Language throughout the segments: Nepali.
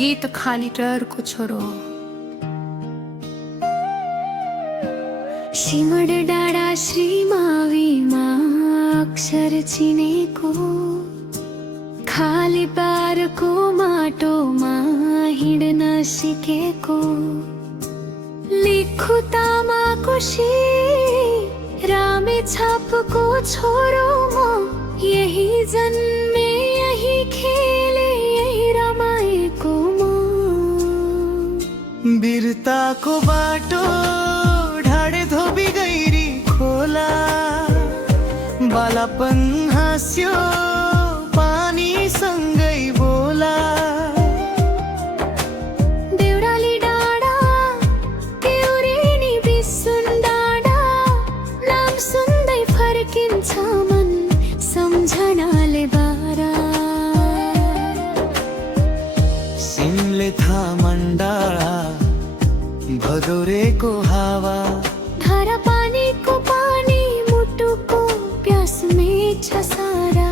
गीत खाली टरको छोरो। शिमड डाँडा श्रीमावीमा अक्षर चिनेको, खाली पारको माटोमा हिँड्न सिकेको, लिखुतामा खुसी रामे छापको छोरो म, यही जन्मे यही खेले यही रमाएको म। वीरताको बाटो ढाडे धोबी गैरी खोला, बालापन हाँस्यो पानी सँगै बोला। देउराली डाँडा देउरेनी बिसुन डाँडा, नाम सुन्दै फर्किन्छ मन सम्झनाले बारा। सिमले थामण्डाळा भदौरेको हावा, धारा पानीको पानी मुटुको प्यास मेट्छ सारा।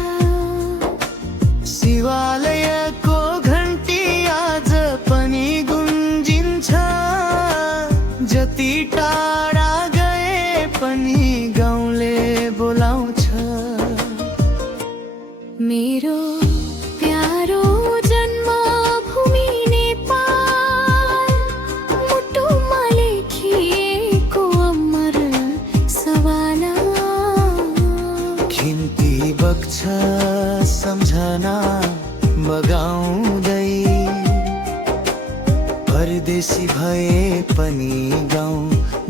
शिवालयको घन्टी आज पनि गुन्जिन्छ, जति टाढा गए पनि गाउँले बोलाउँछ। मेरो प्यारो जन्मभूमि नेपाल, मुटुमा लेखिएको अमर सवाना। खिम्ती बग्छ सम्झना बगाउँदै, परदेशी भए पनि गाउँ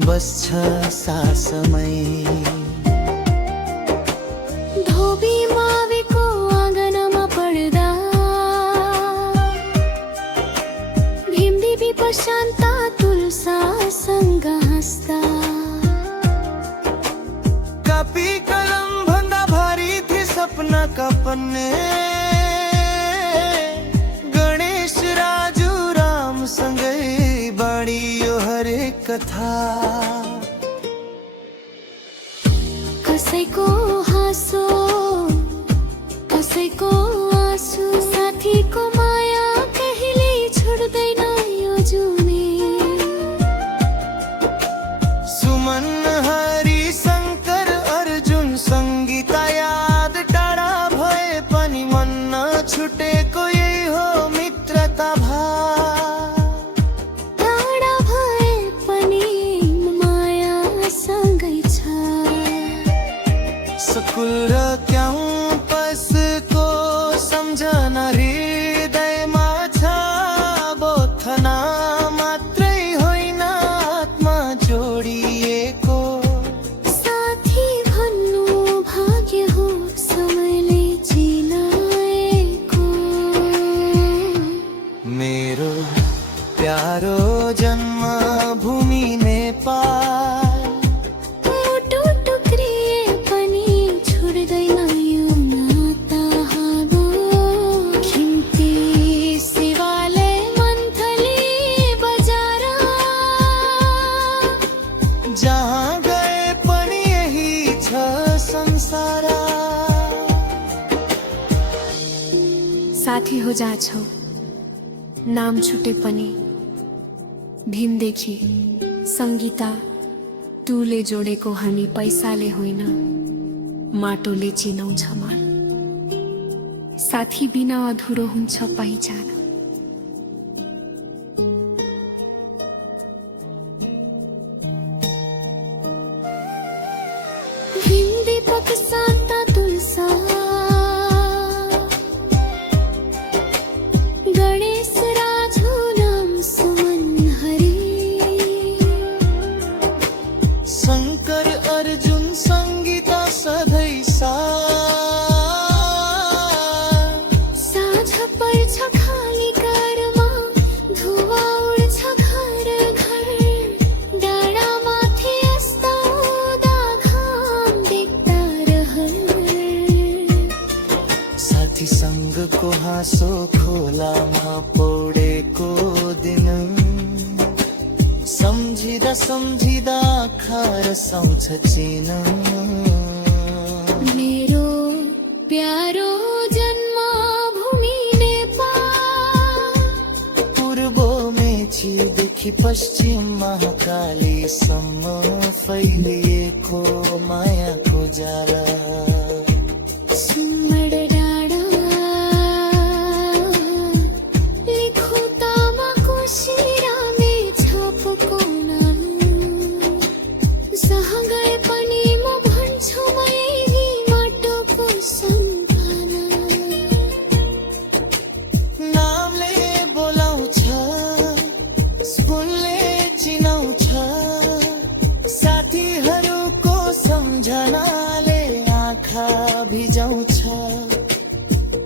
बस्छ सासमै। धोबी माविको आँगनमा पढ्दा, भीमदेवी प्रशान्ता तुलसासँग हाँस्दा। कापी कलम भन्दा भारी थिए सपनाका पन्ने, गणेश राजु रामसँगै बाँडियो हरेक कथा। कसैको हाँसो कसैको आँसु, साथीको माया कहिले छुट्दैन यो जुने। सुमन हरि शङ्कर अर्जुन सङ्गीता याद, टाढा भए पनि मन नछुटेको यही हो मित्रता भाव। टाढा भए पनि माया सँगै छ। स्कुल र क्याम्पसको सम्झना हृदयमा छ, बोथना मात्रै होइन आत्मा जोडिएको। साथी भन्नु भाग्य हो समयले चिनाएको। मेरो प्यारो जन्मभूमि नेपाल, मुटु टुक्रिए पनि छोड्दैन यो नाता हागो। खिम्ती शिवालय मन्थली बजार, जहाँ गए पनि यही छ संसार। साथी हो जहाँ छौ, नाम छुटे पनि भीमदेखि सङ्गीता तुले जोडेको हामी पैसाले होइन माटोले चिनाउँछ मान। साथी बिना अधुरो हुन्छ पहिचान। भीमदीपक शान्ता तुलसा, गणेश राजु नाम सुमन हरि, शङ्कर अर्जुन सङ्गीता सधैँ साँझ पर्छ खाली घरमा, धुवा उड्छ घर घर। डाँडामाथि यस्ता उदा घाम देख्दा रहर। साथीसँगको हाँसो खोलामा पौडेको दिन, सम्झिँदा सम्झिँदा आँखा रसाउँछ चिन। मेरो प्यारो जन्मभूमि नेपाल, देखि पश्चिम महाकालीसम्म फैलिएको मायाको जाला। सुमड डाँडा लेखो तामाको सिरामे छापको नाम। जहाँ गए पनि म भन्छु म यही माटोको सम्झना। नामले बोलाउँछ, फुलले चिनाउँछ, साथीहरूको सम्झनाले आँखा भिजाउँछ।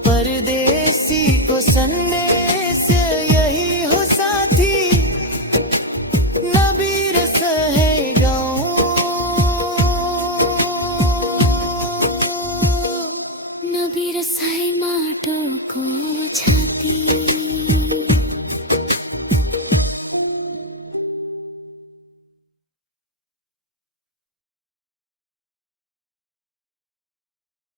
परदेशीको सन्देश यही हो साथी, नबिर्स है गाउँ, नबिर्स है माटोको छाती।